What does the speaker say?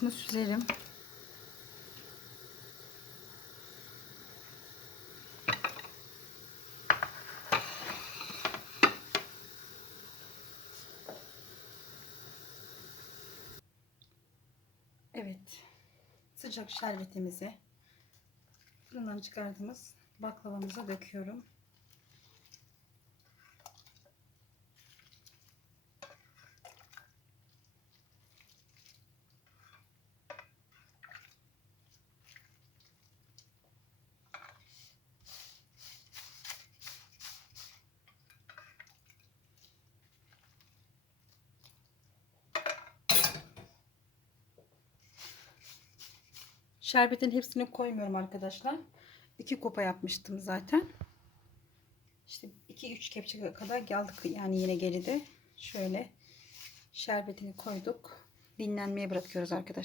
Bunu süzerim. Evet. Sıcak şerbetimizi fırından çıkardığımız baklavamıza döküyorum. Şerbetin hepsini koymuyorum arkadaşlar. İki kupa yapmıştım zaten. İşte 2-3 kepçe kadar geldik yani yine geride. Şöyle şerbetini koyduk. Dinlenmeye bırakıyoruz arkadaşlar.